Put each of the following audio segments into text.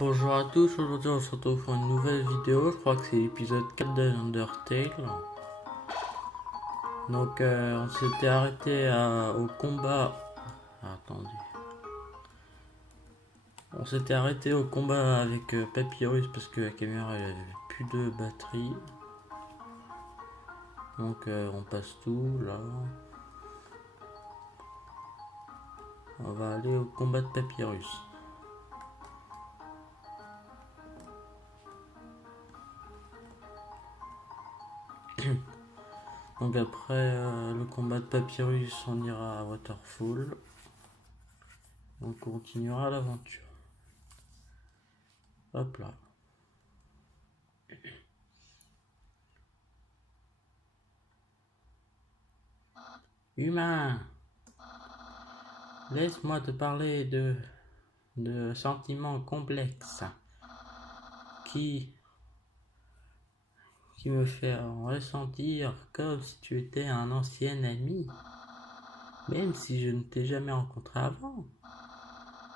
Bonjour à tous, aujourd'hui on se retrouve pour une nouvelle vidéo, je crois que c'est l'épisode 4 de Undertale. Donc on s'était arrêté au combat... Attendez. On s'était arrêté au combat avec Papyrus parce que la caméra elle avait plus de batterie. Donc on passe tout là. On va aller au combat de Papyrus. Donc après le combat de Papyrus, on ira à Waterfall. On continuera l'aventure. Hop là. Humain, laisse-moi te parler de sentiments complexes qui me font ressentir comme si tu étais un ancien ami, même si je ne t'ai jamais rencontré avant.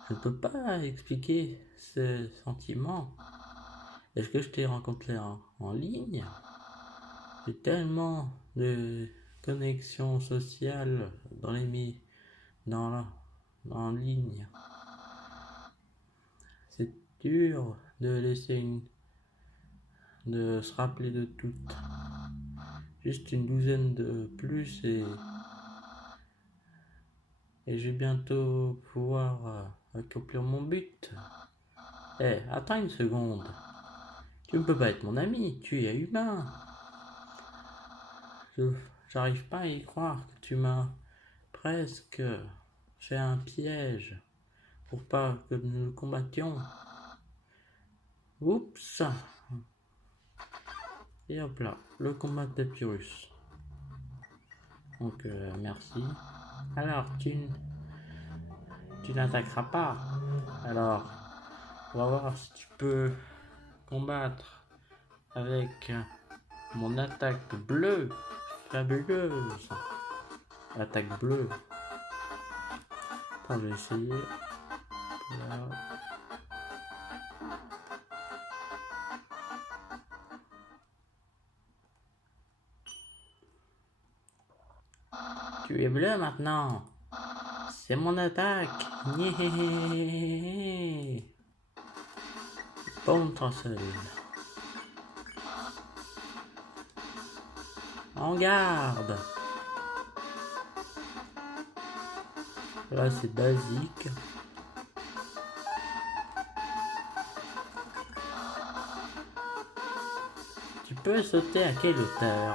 Je ne peux pas expliquer ce sentiment. Est-ce que je t'ai rencontré en ligne? J'ai tellement de connexions sociales en ligne. C'est dur de se rappeler de toutes. Juste une douzaine de plus et je vais bientôt pouvoir accomplir mon but. Attends une seconde. Tu ne peux pas être mon ami, tu es humain. J'arrive pas à y croire que tu m'as presque fait un piège pour pas que nous le combattions. Oups. Et hop là, le combat de Papyrus. Donc merci. Alors tu n'attaqueras pas. Alors on va voir si tu peux combattre avec mon attaque bleue. Fabuleuse. Attaque bleue. Attends, je vais essayer. Là. Tu es bleu maintenant. C'est mon attaque. Nyeh. Bombe seul. En garde. Là c'est basique. Tu peux sauter à quelle hauteur?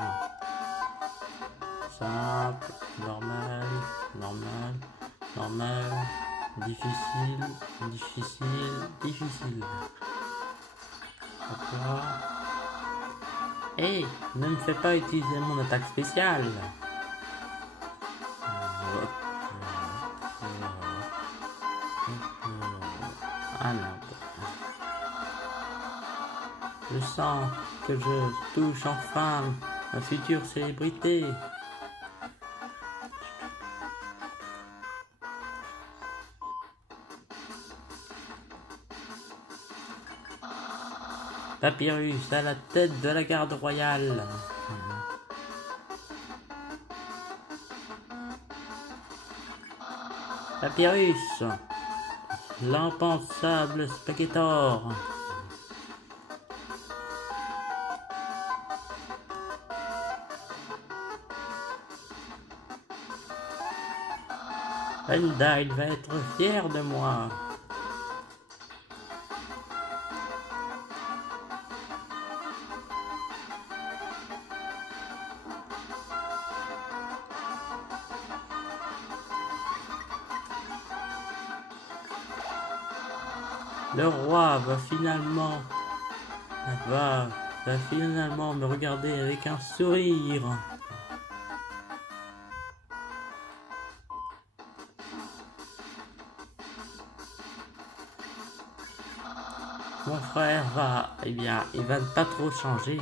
Simple, normal, difficile. D'accord. Hey, ne me fais pas utiliser mon attaque spéciale. Ah non. Je sens que je touche enfin ma future célébrité. Papyrus à la tête de la garde royale. Papyrus, l'impensable Spaghettor. Zelda, il va être fier de moi. Le roi va finalement me regarder avec un sourire. Mon frère il va pas trop changer.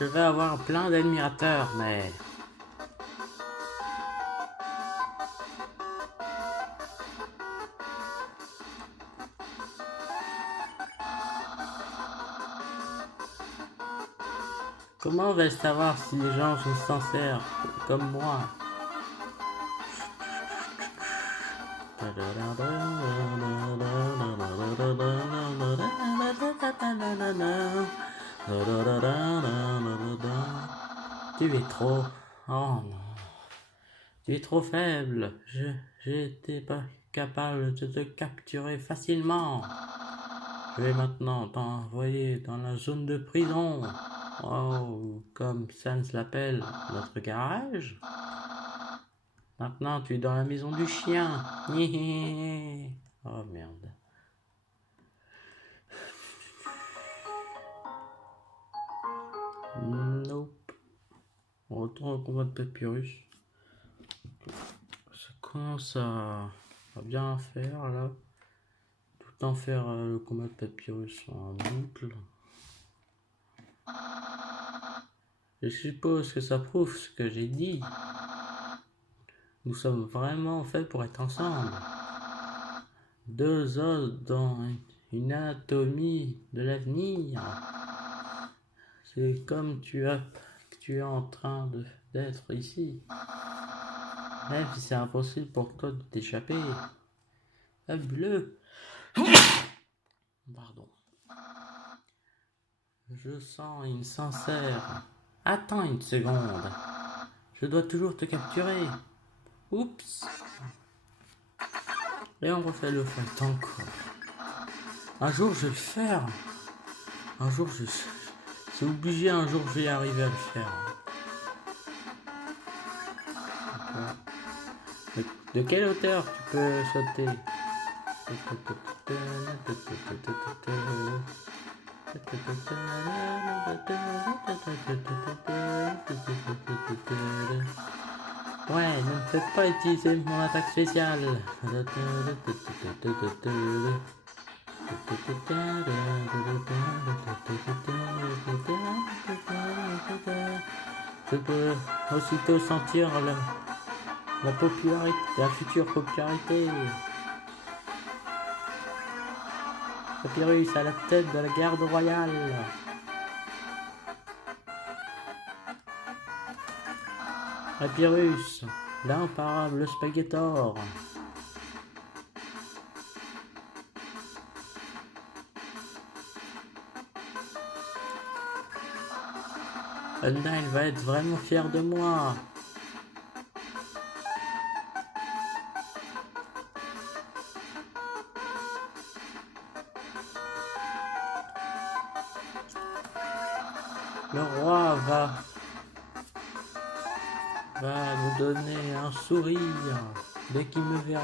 Je vais avoir plein d'admirateurs, mais Comment vais-je savoir si les gens sont sincères comme moi? Tu es trop... Oh non. Tu es trop faible. J'étais pas capable de te capturer facilement. Je vais maintenant t'envoyer dans la zone de prison. Oh, comme Sans l'appelle, notre garage. Maintenant, tu es dans la maison du chien. Oh merde. Nope. On retourne au combat de Papyrus. Ça commence à bien faire là. Tout en faire le combat de Papyrus en boucle. Je suppose que ça prouve ce que j'ai dit. Nous sommes vraiment faits pour être ensemble. Deux os dans une anatomie de l'avenir. C'est comme tu es en train d'être ici. Même si c'est impossible pour toi de t'échapper. Fabuleux. Pardon. Je sens une sincère. Attends une seconde. Je dois toujours te capturer. Oups. Et on refait le fight encore. Un jour je vais le faire. Un jour c'est obligé, un jour je vais arriver à le faire. De quelle hauteur tu peux sauter? Ouais, ne me fais pas utiliser mon attaque spéciale. Je peux aussitôt sentir la popularité, la future popularité. Papyrus à la tête de la garde royale. Papyrus, l'imparable Spaghettor. Undyne va être vraiment fier de moi. Le roi va nous donner un sourire dès qu'il me verra.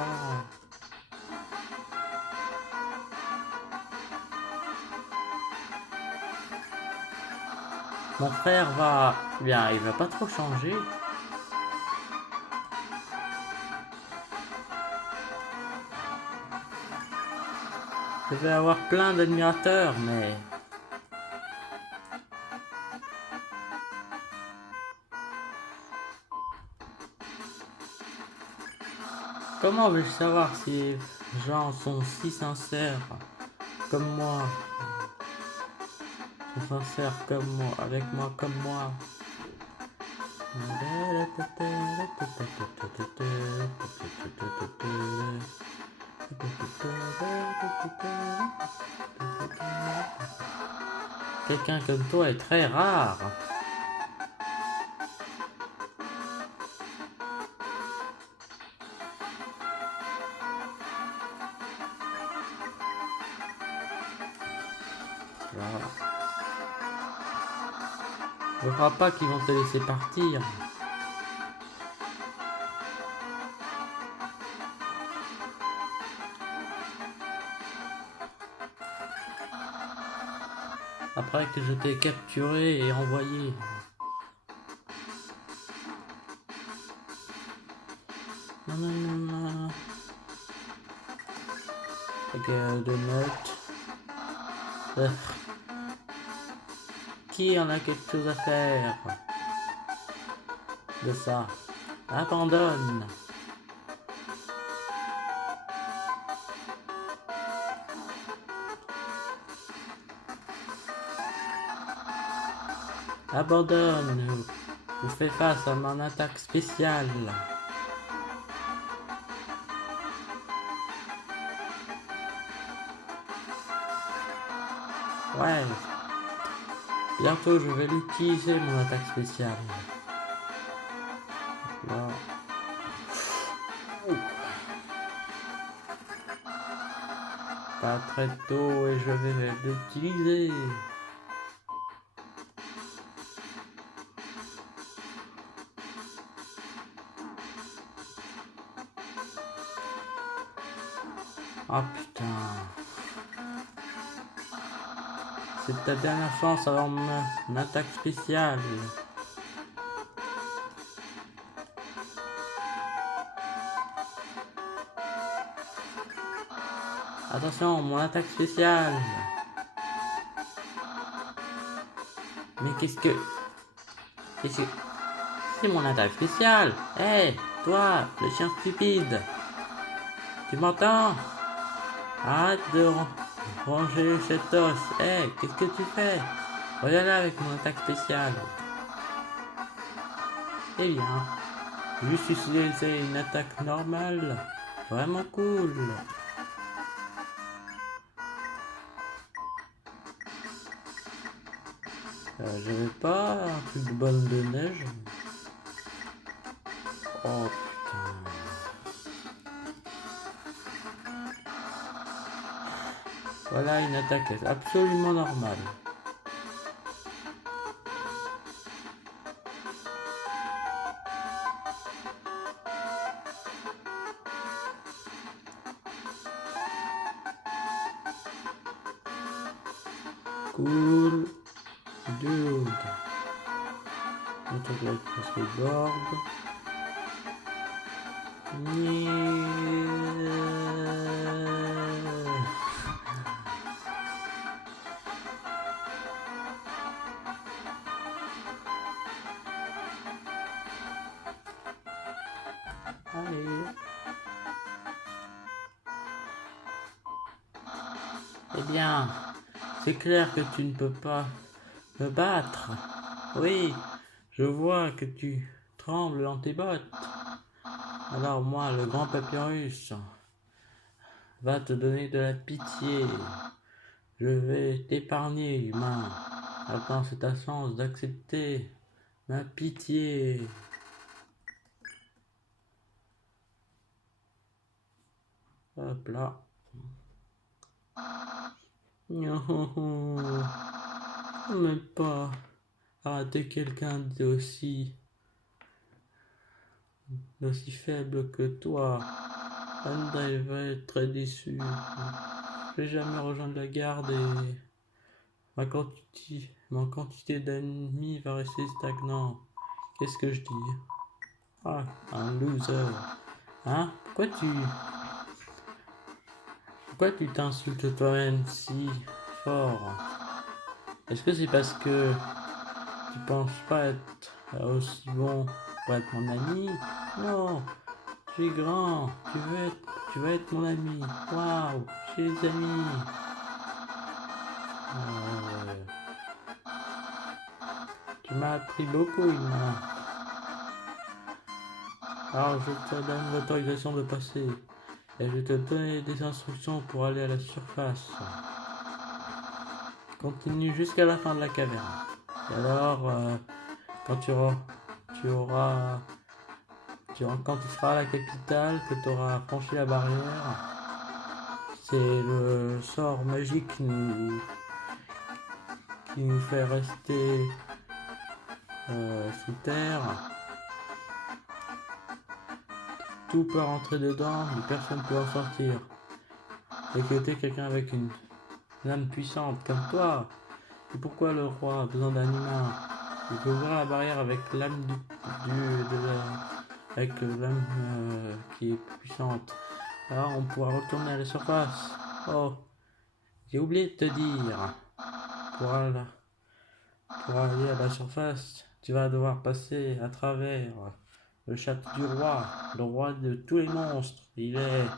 Mon frère bien, il va pas trop changer. Je vais avoir plein d'admirateurs, mais... Comment vais-je savoir si les gens sont si sincères comme moi? Sont sincères comme moi, avec moi comme moi. Quelqu'un comme toi est très rare. Voilà. Je ne crois pas qu'ils vont te laisser partir. Après que je t'ai capturé et envoyé. Nanana. De notes. Qui en a quelque chose à faire de ça? Abandonne. abandonne ou fais face à mon attaque spéciale. Ouais, bientôt je vais l'utiliser mon attaque spéciale. Là. Pas très tôt et je vais l'utiliser. Ah putain. C'est ta dernière chance avant mon attaque spéciale. Attention, mon attaque spéciale. Mais qu'est-ce que... C'est mon attaque spéciale. Hé, hey, toi, le chien stupide. Tu m'entends? Arrête de ranger cet os. Hé, hey, qu'est-ce que tu fais? Regarde là avec mon attaque spéciale. Eh bien, juste utiliser une attaque normale. Vraiment cool. J'avais pas un truc de bonne de neige. Oh putain. Voilà une attaque absolument normale. Cool. Dude. On te doit être le board. Allez. Eh bien, c'est clair que tu ne peux pas me battre. Oui, je vois que tu trembles dans tes bottes. Alors moi, le grand papyrus, va te donner de la pitié. Je vais t'épargner, humain. Attends, c'est ta chance d'accepter ma pitié. Hop là. Non, même pas arrêter quelqu'un d'aussi faible que toi. André va être très déçu. Je vais jamais rejoindre la garde et ma quantité d'ennemis va rester stagnant. Qu'est-ce que je dis? Ah, un loser. Hein? Pourquoi tu t'insultes toi-même si fort? Est-ce que c'est parce que tu penses pas être aussi bon pour être mon ami? Non, tu es grand, tu veux être mon ami. Waouh, j'ai des amis. Tu m'as appris beaucoup, Ima. Alors je te donne l'autorisation de passer. Et je vais te donner des instructions pour aller à la surface. Continue jusqu'à la fin de la caverne. Et alors, quand tu seras à la capitale, que tu auras franchi la barrière, c'est le sort magique qui nous fait rester sous terre. Tout peut rentrer dedans, mais personne ne peut en sortir. Et que t'es quelqu'un avec une âme puissante comme toi. Et pourquoi le roi a besoin d'un humain? Il peut ouvrir la barrière avec l'âme avec l'âme qui est puissante. Alors on pourra retourner à la surface. Oh, j'ai oublié de te dire. Pour aller à la surface, tu vas devoir passer à travers le château du roi, le roi de tous les monstres. Il est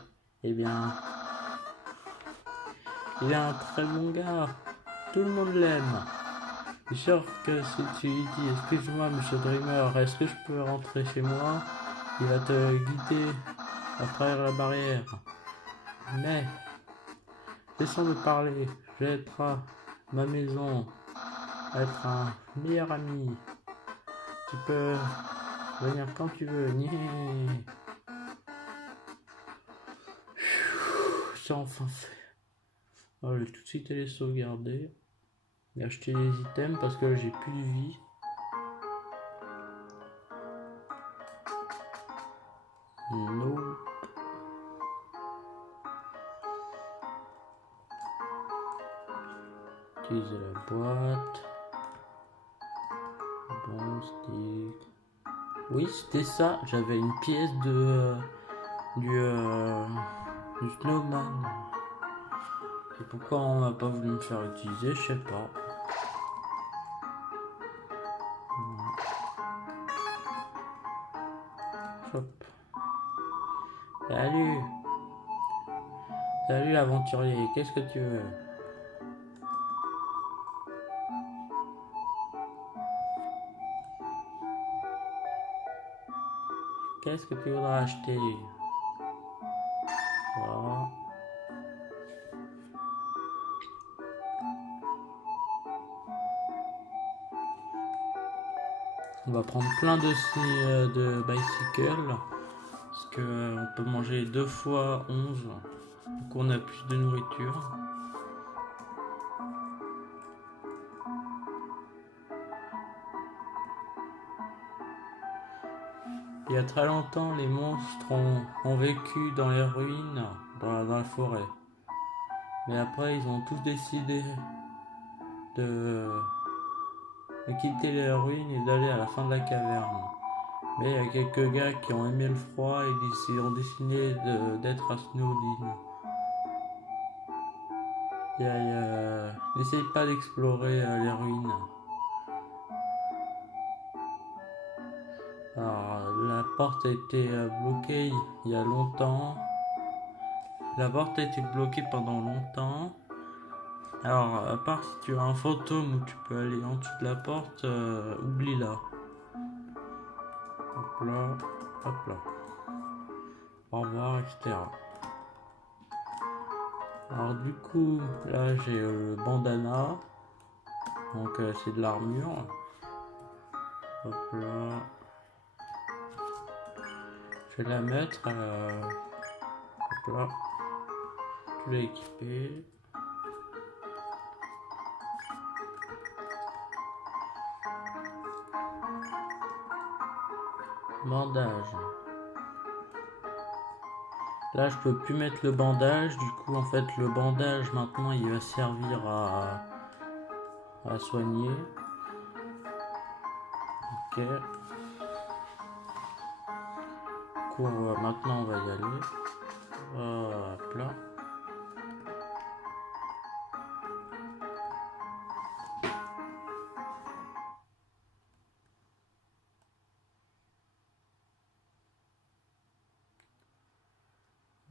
un très bon gars. Tout le monde l'aime. C'est sûr que si tu lui dis excuse-moi monsieur Dreamer, est-ce que je peux rentrer chez moi, il va te guider à travers la barrière. Mais laissons-le parler, je vais être à ma maison, être un meilleur ami. Tu peux venir quand tu veux. C'est enfin fait. Alors, je vais tout de suite aller sauvegarder et acheter les items parce que j'ai plus de vie. No. Utiliser la boîte. Bon stick. Oui, c'était ça. J'avais une pièce du snowman. Et pourquoi on n'a pas voulu me faire utiliser, je sais pas. Hop. Salut. Salut l'aventurier, qu'est-ce que tu veux? Qu'est-ce que tu voudras acheter? Voilà. On va prendre plein de bicycles. Parce qu'on peut manger 2 fois 11. Donc on a plus de nourriture. Il y a très longtemps, les monstres ont vécu dans les ruines, dans la forêt. Mais après, ils ont tous décidé de quitter les ruines et d'aller à la fin de la caverne. Mais il y a quelques gars qui ont aimé le froid et ils ont décidé d'être à Snowdin. N'essaye pas d'explorer les ruines. Alors, la porte a été bloquée il y a longtemps. La porte a été bloquée pendant longtemps. Alors, à part si tu as un fantôme où tu peux aller en dessous de la porte, oublie-la. Hop là, hop là. Au revoir, etc. Alors du coup, là j'ai le bandana. Donc c'est de l'armure. Hop là. Je vais la mettre. Hop là. Tu l'as équipé. Bandage. Là je peux plus mettre le bandage. Du coup en fait le bandage maintenant il va servir à soigner. Ok. Maintenant on va y aller. Hop là.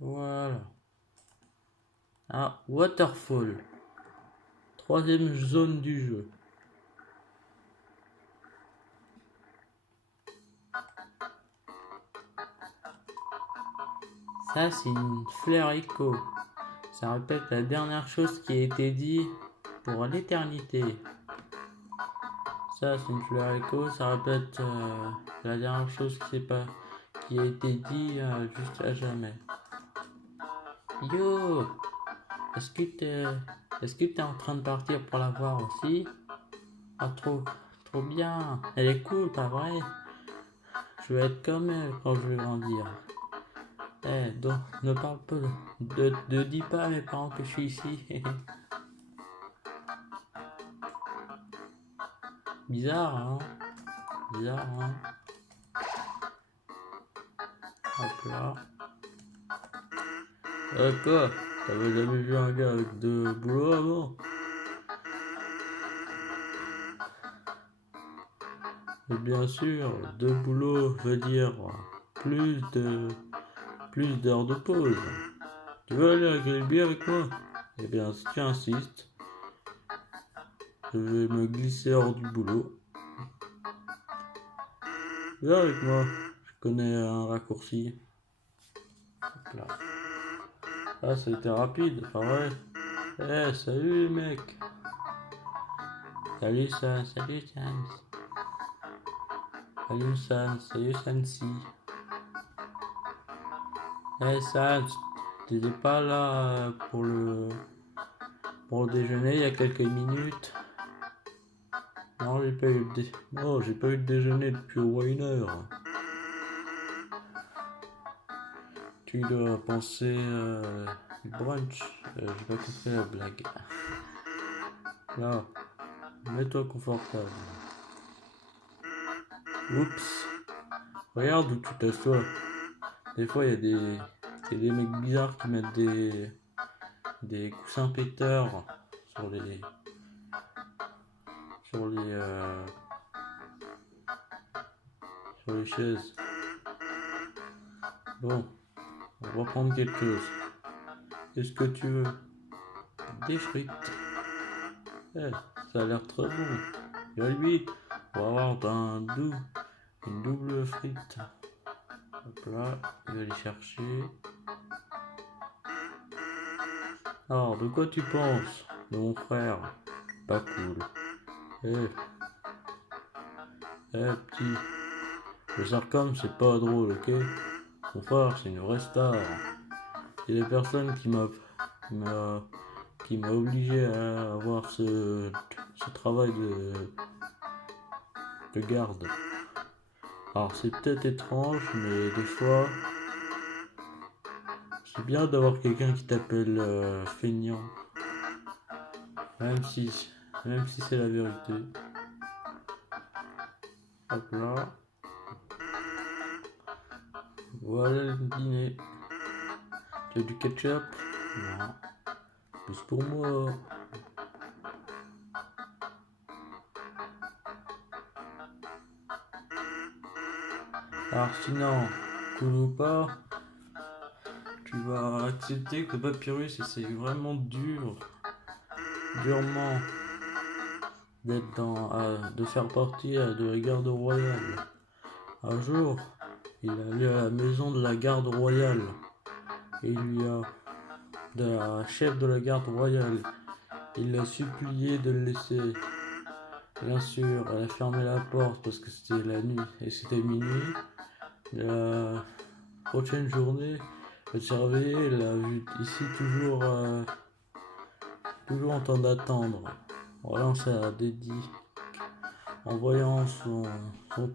Voilà. Ah, Waterfall. 3e zone du jeu. Ça, c'est une fleur écho. Ça répète la dernière chose qui a été dit pour l'éternité. Ça, c'est une fleur écho. Ça répète la dernière chose qui a été dit juste à jamais. Yo, est-ce que t'es en train de partir pour la voir aussi? Ah, trop bien. Elle est cool, pas vrai? Je vais être comme elle quand je vais grandir. Donc, ne parle pas de dis pas à mes parents que je suis ici. Bizarre, hein? Hop là. Quoi? T'avais jamais vu un gars avec 2 boulots avant? Et bien sûr, 2 boulots veut dire plus d'heures de pause. Tu veux aller à Grillby avec moi? Eh bien, si tu insistes. Je vais me glisser hors du boulot. Viens avec moi, je connais un raccourci. Hop là. Ah, ça a été rapide, pas vrai? Eh, salut les mecs! Salut Sam, salut Sam. Salut Sam, salut Samsi. Eh Sam, t'étais pas là pour le déjeuner il y a quelques minutes? Non, j'ai pas eu j'ai pas eu de déjeuner depuis au moins 1 heure. Tu dois penser brunch. J'ai pas compris la blague. Là, mets-toi confortable. Oups. Regarde où tu t'assois. Des fois, il y a des mecs bizarres qui mettent des coussins péteurs sur les sur les euh, sur les chaises. Bon, on va prendre quelque chose. Qu'est-ce que tu veux? Des frites. Eh, ça a l'air très bon. Et lui, on va avoir une double frite. Hop là, il va aller chercher. Alors, de quoi tu penses, de mon frère? Pas cool. Eh, petit, le sarcasme c'est pas drôle, ok? Mon frère c'est une vraie star. Il y a des personnes qui m'a qui m'a obligé à avoir ce travail de garde. Alors c'est peut-être étrange, mais des fois c'est bien d'avoir quelqu'un qui t'appelle feignant, même si même si c'est la vérité. Hop là, voilà le dîner. Tu as du ketchup? Non. Plus pour moi. Alors sinon, cool ou pas, tu vas accepter que Papyrus essaye vraiment durement de faire partie de la garde royale. Un jour, il est allé à la maison de la garde royale et il lui a, de la chef de la garde royale, il l'a supplié de le laisser. Bien sûr, elle a fermé la porte parce que c'était la nuit et c'était minuit. La prochaine journée, elle s'est réveillée, elle a vu ici toujours en train d'attendre. Voilà, ça a dédié. En voyant son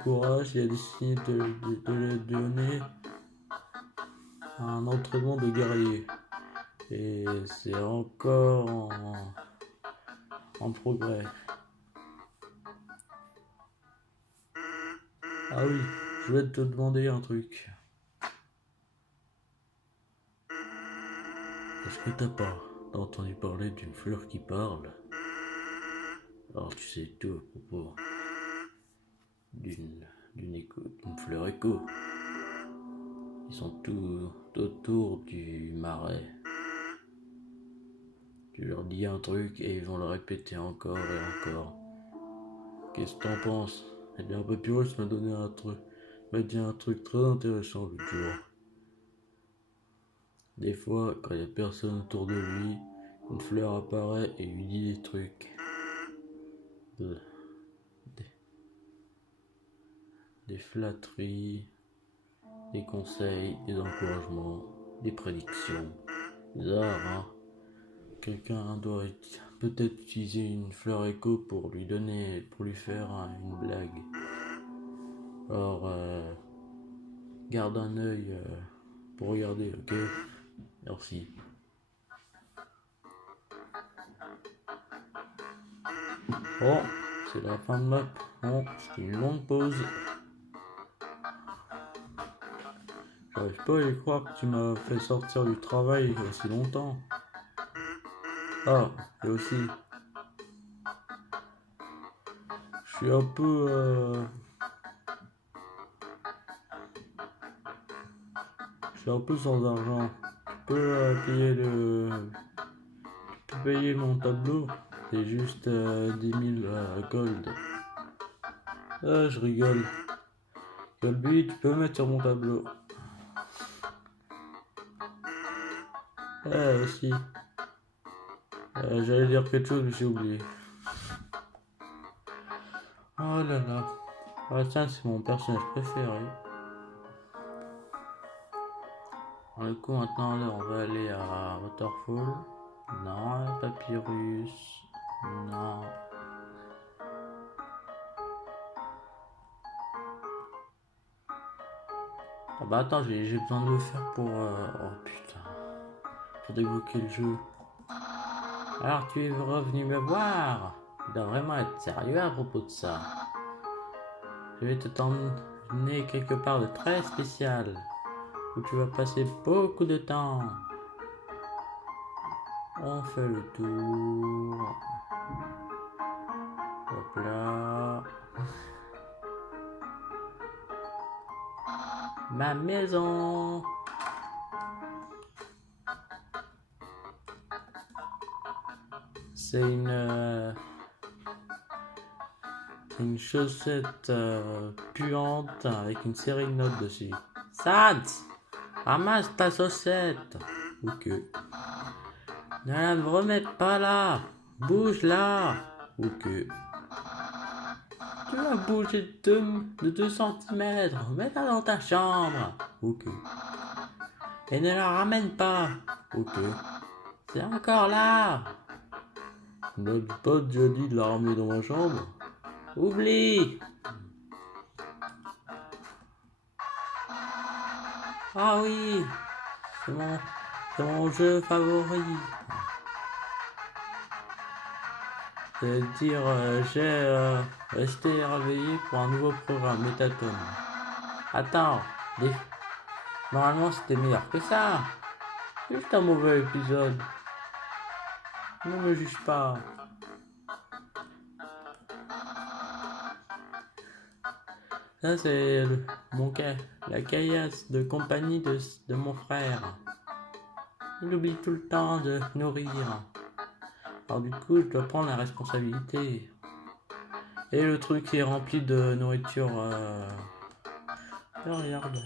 courage, il a décidé de lui donner un entraînement de guerrier. Et c'est encore en progrès. Ah oui, je voulais te demander un truc. Est-ce que t'as pas entendu parler d'une fleur qui parle? Alors tu sais tout à propos d'une fleur écho. Ils sont tout autour du marais. Tu leur dis un truc et ils vont le répéter encore et encore. Qu'est-ce que t'en penses? Eh bien, Papyrus m'a dit un truc très intéressant l'autre jour. Des fois, quand il n'y a personne autour de lui, une fleur apparaît et lui dit des trucs. Des flatteries, des conseils, des encouragements, des prédictions. Bizarre, hein? Quelqu'un doit peut-être utiliser une fleur écho pour lui faire une blague. Alors, garde un œil pour regarder, ok? Merci. Bon, c'est la fin de map. Bon, c'était une longue pause. J'arrive pas à y croire que tu m'as fait sortir du travail aussi longtemps. Ah, et aussi, je suis un peu... je suis un peu sans argent. Tu peux payer mon tableau C'est juste 10 000 gold. Ah, je rigole. Colby, tu peux me mettre sur mon tableau. Ah, aussi. J'allais dire quelque chose, mais j'ai oublié. Oh là là. Ah tiens, c'est mon personnage préféré. Alors, du coup, maintenant, là, on va aller à Waterfall. Non, Papyrus. Non. Ah bah attends, j'ai besoin de le faire pour... Oh putain. Pour débloquer le jeu. Alors tu es revenu me voir? Tu dois vraiment être sérieux à propos de ça. Je vais te t'emmener quelque part de très spécial. Où tu vas passer beaucoup de temps. On fait le tour. Hop là. Ma maison. C'est une chaussette puante avec une série de notes dessus. Sads, ramasse ta chaussette. Ok. Ne la remets pas là. Bouge là. Ok. Tu vas bouger de 2 cm. Mets-la dans ta chambre. Ok. Et ne la ramène pas. Ok. C'est encore là. N'a pas déjà dit de la ramener dans ma chambre? Oublie. Ah oui. C'est mon jeu favori. C'est-à-dire, j'ai resté réveillé pour un nouveau programme, Métatone. Attends, normalement c'était meilleur que ça. Juste un mauvais épisode. Ne me juge pas. Ça c'est la caillasse de compagnie de mon frère. Il oublie tout le temps de nourrir. Alors du coup, je dois prendre la responsabilité. Et le truc est rempli de nourriture. Regarde.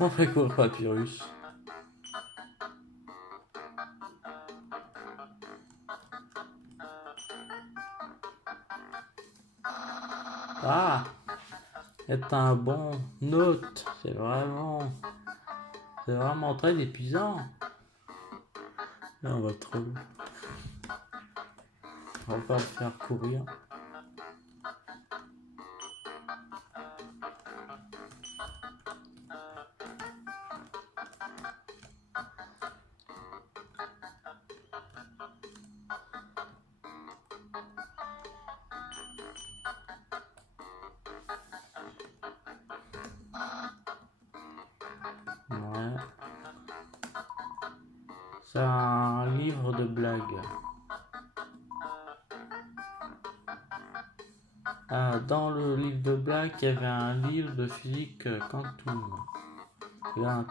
On fait quoi, Papyrus? Ah, être un bon hôte, c'est vraiment très épuisant. Là, on va trop. On va pas le faire courir. Ouais. C'est un livre de blagues. Dans le livre de blagues, il y avait un livre de physique quantum. Et à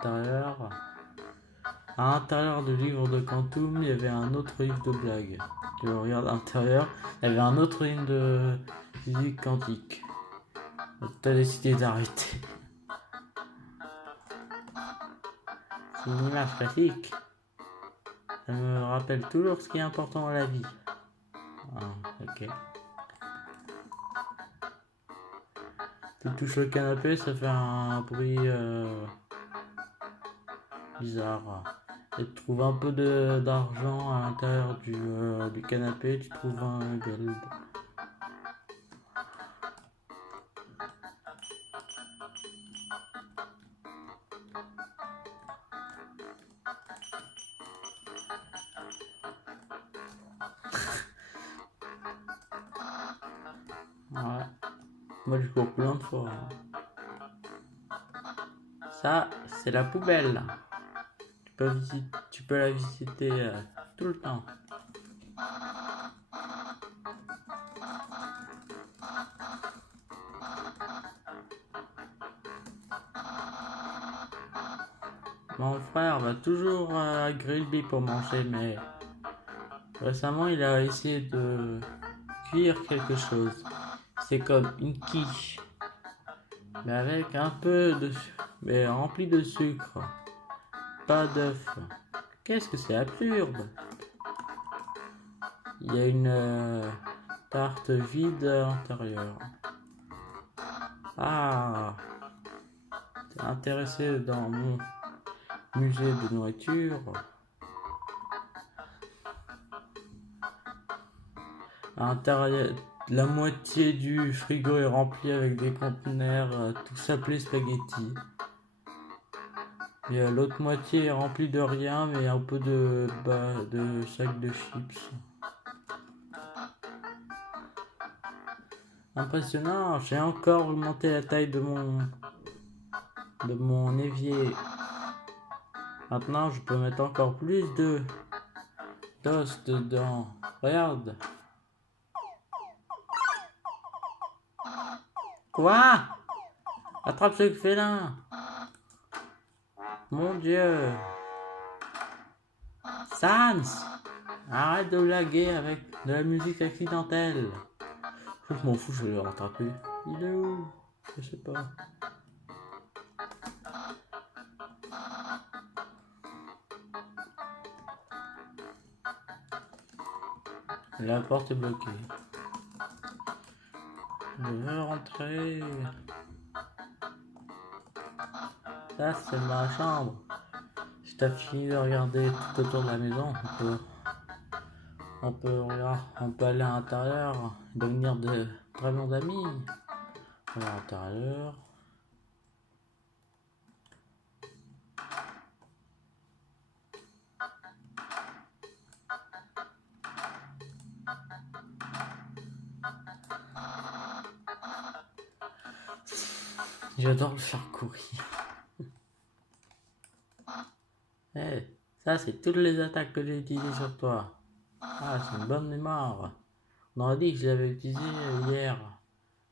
l'intérieur du livre de quantum, il y avait un autre livre de blagues. Tu le regardes à l'intérieur, il y avait un autre livre de physique quantique. Tu as décidé d'arrêter. C'est une image classique. Ça me rappelle toujours ce qui est important dans la vie. Ah, ok. Tu touches le canapé, ça fait un bruit bizarre. Et tu trouves un peu d'argent à l'intérieur du canapé, tu trouves un gold. Ouais. Moi je cours plein de fois. Ça, c'est la poubelle. Tu peux la visiter tout le temps. Mon frère va toujours à Grillby pour manger, mais récemment il a essayé de cuire quelque chose. C'est comme une quiche, mais avec un peu de... mais rempli de sucre, pas d'œuf. Qu'est-ce que c'est absurde! Il y a une tarte vide à l'intérieur. Ah, t'es intéressé dans mon musée de nourriture? À l'intérieur, la moitié du frigo est remplie avec des conteneurs tous appelés spaghetti. Et l'autre moitié est remplie de rien, mais un peu de sacs de chips. Impressionnant, j'ai encore augmenté la taille de mon évier. Maintenant, je peux mettre encore plus d'os dedans. Regarde. Quoi? Attrape ce félin. Mon Dieu. Sans, arrête de blaguer avec de la musique accidentelle. Je m'en fous, je vais le rattraper. Il est où? Je sais pas. La porte est bloquée. Je veux rentrer. Ça, c'est ma chambre. Si t'as fini de regarder tout autour de la maison, on peut aller à l'intérieur, devenir de très bons amis. On va à l'intérieur. J'adore le faire courir. Ça c'est toutes les attaques que j'ai utilisées sur toi. Ah, c'est une bonne mémoire. On aurait dit que je l'avais utilisé hier.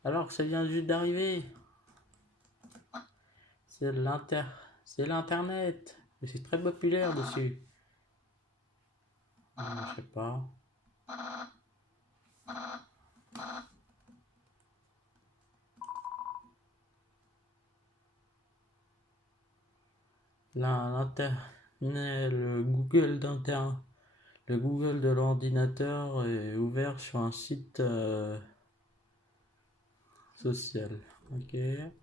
Alors que ça vient juste d'arriver. C'est l'internet. Et c'est très populaire dessus. Je sais pas. Le Google de l'ordinateur est ouvert sur un site social. Ok. Il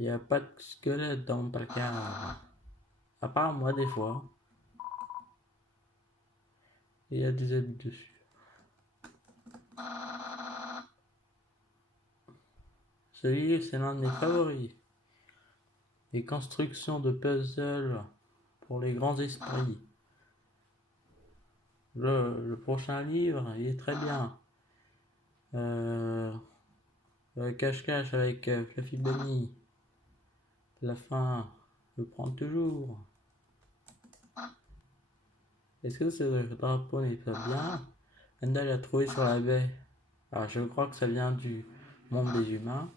n'y a pas de squelette dans le placard. À part moi des fois. Il y a des habits dessus. Celui-là, c'est l'un de mes favoris. Les constructions de puzzles pour les grands esprits. Le prochain livre, il est très bien. Cache-cache avec Fluffy Bunny. La fin, je prends toujours. Est-ce que ce drapeau n'est pas bien? Enda l'a trouvé sur la baie. Alors je crois que ça vient du monde des humains.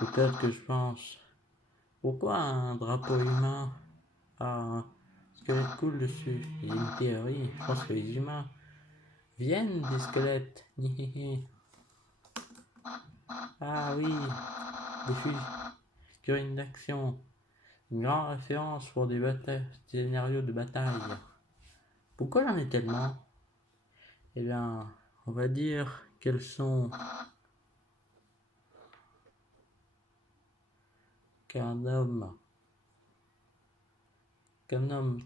Ou peut-être que je pense. Pourquoi un drapeau humain a un squelette cool dessus? Il y a une théorie. Je pense que les humains viennent des squelettes. Ah oui, des figurines d'action. Une grande référence pour des scénarios de bataille. Pourquoi j'en ai tellement? Eh bien, on va dire qu'elles sont qu'un homme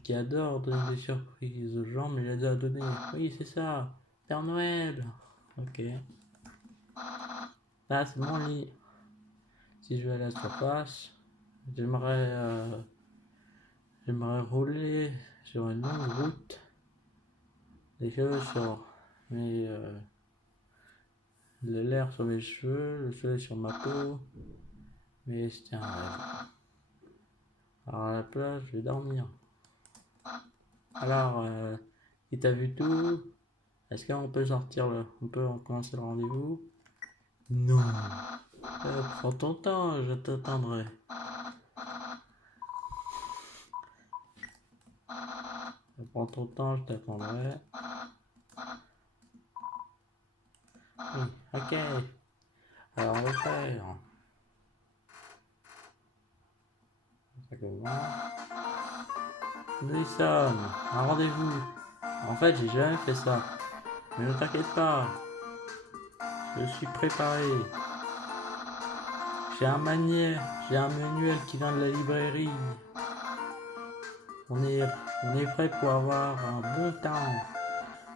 qui adore donner des surprises aux gens, mais il les a données. Oui, c'est ça, Père Noël. Ok. Là, c'est mon lit. Si je vais à la surface, j'aimerais rouler sur une longue route, les cheveux sur l'air sur mes cheveux, le soleil sur ma peau, mais c'était un rêve. Alors à la plage, je vais dormir. Alors, si t'as vu tout, est-ce qu'on peut sortir on peut commencer le rendez-vous? Non. Prends ton temps, je t'attendrai. Prends ton temps, je t'attendrai. Oui, ok. Alors on va faire. Ça commence. Nous y sommes. Un rendez-vous. En fait, j'ai jamais fait ça. Mais ne t'inquiète pas. Je suis préparé. J'ai un manuel qui vient de la librairie. On est prêt pour avoir un bon temps.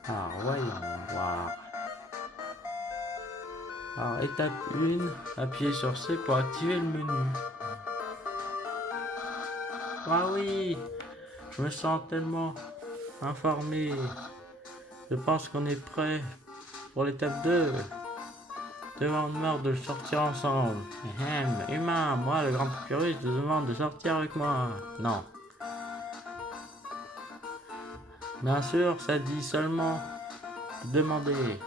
Alors, voyons voir. Alors, étape 1, appuyez sur C pour activer le menu. Ah oui, je me sens tellement informé. Je pense qu'on est prêt pour l'étape 2. Demande-moi de sortir ensemble. Humain, moi le grand procureur, je te demande de sortir avec moi. Non. Bien sûr, ça dit seulement de demander.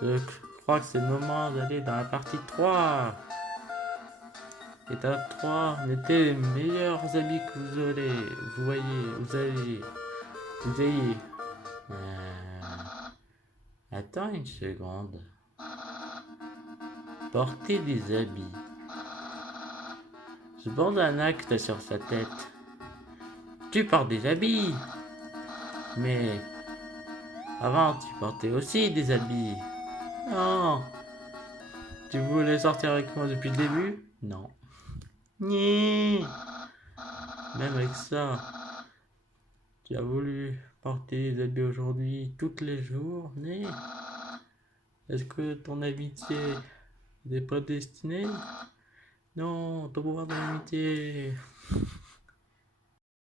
Je crois que c'est le moment d'aller dans la partie 3. Étape 3, mettez les meilleurs habits que vous ayez. Attends une seconde. Porter des habits. Je bande un acte sur sa tête. Tu portes des habits. Mais avant, tu portais aussi des habits. Non. Tu voulais sortir avec moi depuis le début? Non. Ni. Même avec ça, tu as voulu porter des habits aujourd'hui, tous les jours, mais est-ce que ton amitié n'est pas destinée? Non, ton pouvoir de l'amitié.